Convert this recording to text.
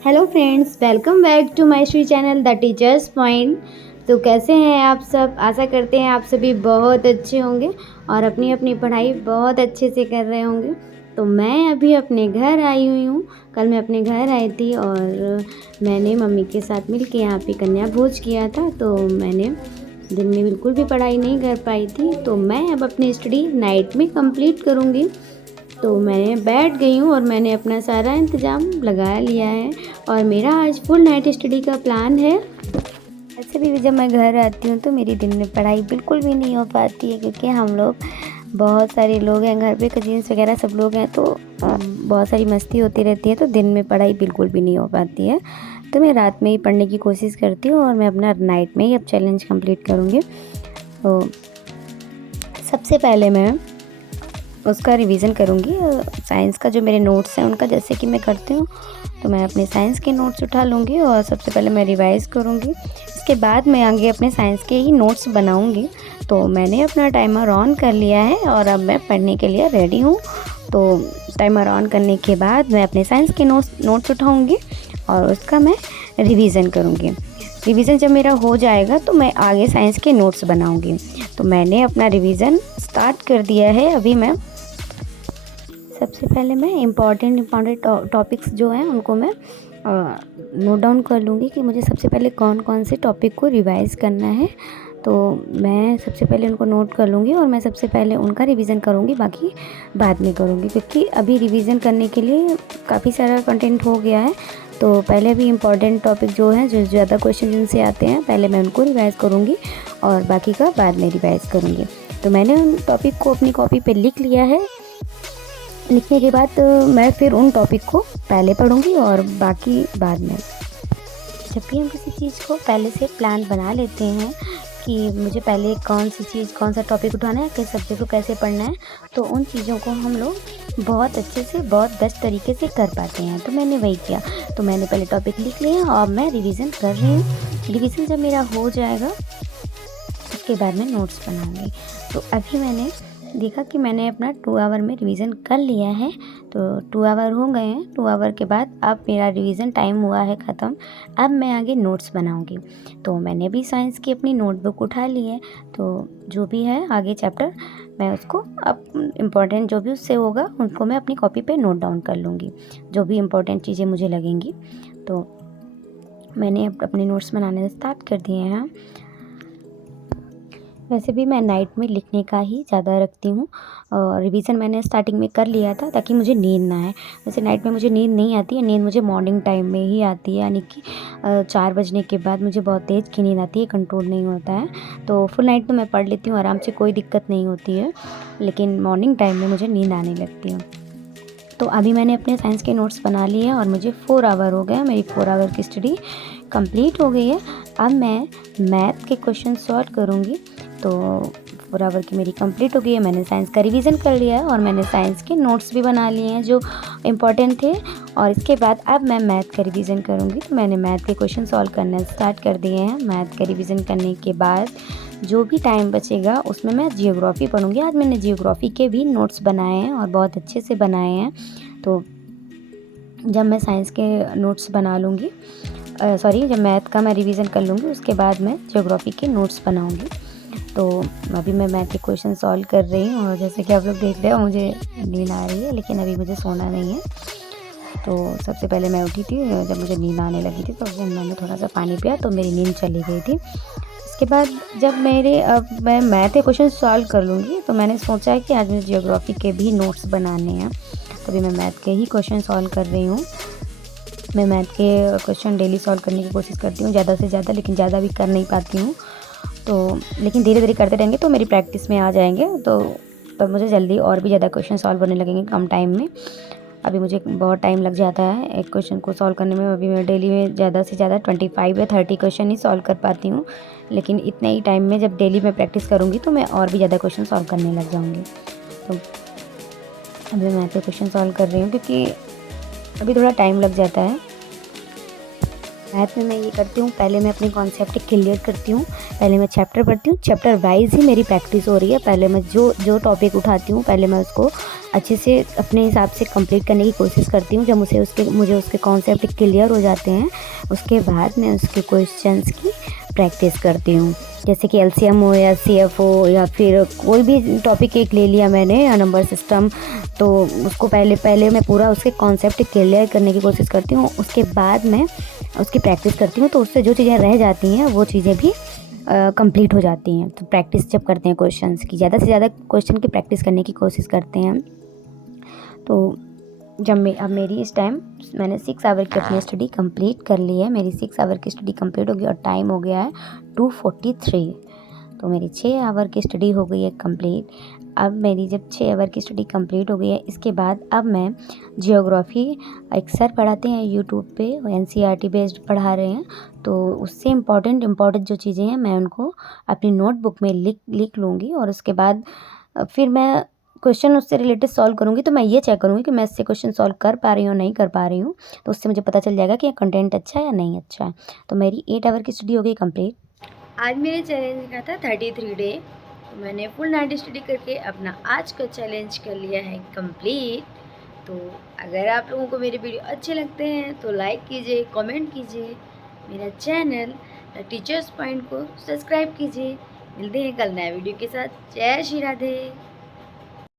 Hello friends, welcome back to my Shri channel the teachers point. तो कैसे हैं आप सब? आशा करते हैं आप सभी बहुत अच्छे होंगे और अपनी अपनी पढ़ाई बहुत अच्छे से कर रहे होंगे। तो मैं अभी अपने घर आई हुई हूँ। कल मैं अपने घर आई थी और मैंने मम्मी के साथ मिल के यहाँ पे कन्या भोज किया था। तो मैंने दिन में बिल्कुल भी पढ़ाई नहीं कर पाई थी, तो मैं अब अपनी स्टडी नाइट में कंप्लीट करूँगी। तो मैं बैठ गई हूँ और मैंने अपना सारा इंतज़ाम लगा लिया है और मेरा आज फुल नाइट स्टडी का प्लान है। ऐसे भी जब मैं घर आती हूँ तो मेरी दिन में पढ़ाई बिल्कुल भी नहीं हो पाती है, क्योंकि हम लोग बहुत सारे लोग हैं घर पे, कजिन्स वगैरह सब लोग हैं, तो बहुत सारी मस्ती होती रहती है, तो दिन में पढ़ाई बिल्कुल भी नहीं हो पाती है। तो मैं रात में ही पढ़ने की कोशिश करती हूँ और मैं अपना नाइट में ही अब चैलेंज कंप्लीट करूँगी। तो सबसे पहले मैं उसका रिवीजन करूँगी। साइंस का जो मेरे नोट्स हैं उनका जैसे कि मैं करती हूँ, तो मैं अपने साइंस के नोट्स उठा लूँगी और सबसे पहले मैं रिवाइज़ करूँगी। इसके बाद मैं आगे अपने साइंस के ही नोट्स बनाऊँगी। तो मैंने अपना टाइमर ऑन कर लिया है और अब मैं पढ़ने के लिए रेडी हूँ। तो टाइमर ऑन करने के बाद मैं अपने साइंस के नोट्स उठाऊँगी और उसका मैं रिवीज़न करूँगी। रिवीज़न जब मेरा हो जाएगा तो मैं आगे साइंस के नोट्स बनाऊँगी। तो मैंने अपना रिवीज़न स्टार्ट कर दिया है। अभी मैं सबसे पहले मैं इम्पॉर्टेंट टॉपिक्स जो हैं उनको मैं नोट डाउन कर लूँगी कि मुझे सबसे पहले कौन कौन से टॉपिक को रिवाइज़ करना है। तो मैं सबसे पहले उनको नोट कर लूँगी और मैं सबसे पहले उनका रिवीज़न करूँगी, बाकी बाद में करूँगी, क्योंकि अभी रिवीज़न करने के लिए काफ़ी सारा कंटेंट हो गया है। तो पहले भी इम्पॉर्टेंट टॉपिक जो हैं, जो ज़्यादा क्वेश्चन जिनसे आते हैं, पहले मैं उनको रिवाइज़ करूँगी और बाकी का बाद में रिवाइज़ करूँगी। तो मैंने उन टॉपिक को अपनी कॉपी पे लिख लिया है। लिखने के बाद मैं फिर उन टॉपिक को पहले पढ़ूँगी और बाकी बाद में। जब भी हम किसी चीज़ को पहले से प्लान बना लेते हैं कि मुझे पहले कौन सी चीज़, कौन सा टॉपिक उठाना है, किस सब्जेक्ट को कैसे पढ़ना है, तो उन चीज़ों को हम लोग बहुत अच्छे से, बहुत बेस्ट तरीके से कर पाते हैं। तो मैंने वही किया। तो मैंने पहले टॉपिक लिख लिया और मैं रिवीज़न कर रही हूँ। रिवीज़न जब मेरा हो जाएगा उसके बाद मैं नोट्स बनाऊँगी। तो अभी मैंने देखा कि मैंने अपना 2 आवर में रिवीज़न कर लिया है। तो 2 आवर हो गए हैं। 2 आवर के बाद अब मेरा रिवीज़न टाइम हुआ है ख़त्म। अब मैं आगे नोट्स बनाऊँगी। तो मैंने भी साइंस की अपनी नोटबुक उठा ली है। तो जो भी है आगे चैप्टर, मैं उसको अब इम्पोर्टेंट जो भी उससे होगा उनको मैं अपनी कॉपी पे नोट डाउन कर लूँगी, जो भी इम्पोर्टेंट चीज़ें मुझे लगेंगी। तो मैंने अपने नोट्स बनाने स्टार्ट कर दिए हैं। वैसे भी मैं नाइट में लिखने का ही ज़्यादा रखती हूँ और रिवीज़न मैंने स्टार्टिंग में कर लिया था ताकि मुझे नींद ना आए। वैसे नाइट में मुझे नींद नहीं आती है, नींद मुझे मॉर्निंग टाइम में ही आती है, यानी कि 4 बजने के बाद मुझे बहुत तेज़ की नींद आती है, कंट्रोल नहीं होता है। तो फुल नाइट तो मैं पढ़ लेती हूँ आराम से, कोई दिक्कत नहीं होती है, लेकिन मॉर्निंग टाइम में मुझे नींद आने लगती है। तो अभी मैंने अपने साइंस के नोट्स बना लिए हैं और मुझे 4 आवर हो गया, मेरी 4 आवर की स्टडी कंप्लीट हो गई है। अब मैं मैथ के क्वेश्चन सॉल्व करूँगी। तो 4 आवर की मेरी कंप्लीट हो गई है। मैंने साइंस का रिवीजन कर लिया है और मैंने साइंस के नोट्स भी बना लिए हैं जो इम्पोर्टेंट थे। और इसके बाद अब मैं मैथ का रिवीजन करूँगी। तो मैंने मैथ के क्वेश्चन सॉल्व करना स्टार्ट कर दिए हैं। मैथ का रिवीजन करने के बाद जो भी टाइम बचेगा उसमें मैं जियोग्राफ़ी पढ़ूँगी। आज मैंने जियोग्राफ़ी के भी नोट्स बनाए हैं और बहुत अच्छे से बनाए हैं। तो जब मैं साइंस के नोट्स बना लूँगी, जब मैथ का मैं रिवीजन कर लूँगी उसके बाद मैं जियोग्राफ़ी के नोट्स बनाऊँगी। तो अभी मैं मैथ के क्वेश्चन सॉल्व कर रही हूँ और जैसे कि आप लोग देख रहे हो मुझे नींद आ रही है, लेकिन अभी मुझे सोना नहीं है। तो सबसे पहले मैं उठी थी, जब मुझे नींद आने लगी थी तो फिर मैंने थोड़ा सा पानी पिया तो मेरी नींद चली गई थी। उसके बाद जब अब मैं मैथ के क्वेश्चन सॉल्व कर लूँगी, तो मैंने सोचा है कि आज मुझे जियोग्राफ़ी के भी नोट्स बनाने हैं। तो अभी मैं मैथ के ही क्वेश्चन सॉल्व कर रही हूँ। मैं मैथ के क्वेश्चन डेली सॉल्व करने की कोशिश करती हूँ ज़्यादा से ज़्यादा, लेकिन ज़्यादा भी कर नहीं पाती हूँ। तो लेकिन धीरे धीरे करते रहेंगे तो मेरी प्रैक्टिस में आ जाएंगे, तो मुझे जल्दी और भी ज़्यादा क्वेश्चन सॉल्व होने लगेंगे कम टाइम में। अभी मुझे बहुत टाइम लग जाता है एक क्वेश्चन को सॉल्व करने में। अभी मैं डेली में ज़्यादा से ज़्यादा 25 या 30 क्वेश्चन ही सॉल्व कर पाती हूँ, लेकिन इतने ही टाइम में जब डेली मैं प्रैक्टिस करूँगी तो मैं और भी ज़्यादा क्वेश्चन सॉल्व करने लग जाऊँगी। तो अभी मैं तो क्वेश्चन सॉल्व कर रही हूँ क्योंकि अभी थोड़ा टाइम लग जाता है। मैथ में मैं ये करती हूँ, पहले मैं अपनी कॉन्सेप्ट क्लियर करती हूँ, पहले मैं चैप्टर पढ़ती हूँ, चैप्टर वाइज ही मेरी प्रैक्टिस हो रही है। पहले मैं जो जो टॉपिक उठाती हूँ पहले मैं उसको अच्छे से अपने हिसाब से कंप्लीट करने की कोशिश करती हूँ। जब मुझे उसके कॉन्सेप्ट क्लियर हो जाते हैं, उसके बाद मैं उसके क्वेश्चंस की प्रैक्टिस करती हूँ। जैसे कि एलसीएम हो या सीएफ हो या फिर कोई भी टॉपिक एक ले लिया मैंने या नंबर सिस्टम, तो उसको पहले पहले मैं पूरा उसके कॉन्सेप्ट क्लियर करने की कोशिश करती हूँ। उसके बाद मैं उसकी प्रैक्टिस करती हूँ, तो उससे जो चीज़ें रह जाती हैं वो चीज़ें भी कंप्लीट हो जाती हैं। तो प्रैक्टिस जब करते हैं क्वेश्चंस की, ज़्यादा से ज़्यादा क्वेश्चन की प्रैक्टिस करने की कोशिश करते हैं हम। तो अब मेरी इस टाइम मैंने 6 आवर की अपनी स्टडी कंप्लीट कर ली है। मेरी 6 आवर की स्टडी कंप्लीट हो गई और टाइम हो गया है 2:43। तो मेरी 6 आवर की स्टडी हो गई है कंप्लीट। अब मेरी जब 6 आवर की स्टडी कंप्लीट हो गई है, इसके बाद अब मैं जियोग्राफी, एक सर पढ़ाते हैं यूट्यूब पे, वो एनसीईआरटी बेस्ड पढ़ा रहे हैं, तो उससे इम्पॉर्टेंट जो चीज़ें हैं मैं उनको अपनी नोटबुक में लिख लूँगी। और उसके बाद फिर मैं क्वेश्चन उससे रिलेटेड सॉल्व करूँगी। तो मैं ये चेक करूँगी कि मैं इससे क्वेश्चन सॉल्व कर पा रही हूँ नहीं कर पा रही हूँ, तो उससे मुझे पता चल जाएगा कि कंटेंट अच्छा है या नहीं अच्छा है। तो मेरी 8 आवर की स्टडी हो गई कंप्लीट। आज मेरे चैलेंज का था 33 डे, तो मैंने फुल नाइट स्टडी करके अपना आज का चैलेंज कर लिया है कंप्लीट। तो अगर आप लोगों को मेरे वीडियो अच्छे लगते हैं तो लाइक कीजिए, कमेंट कीजिए, मेरा चैनल द टीचर्स पॉइंट को सब्सक्राइब कीजिए। मिलते हैं कल नए वीडियो के साथ। जय श्री राधे।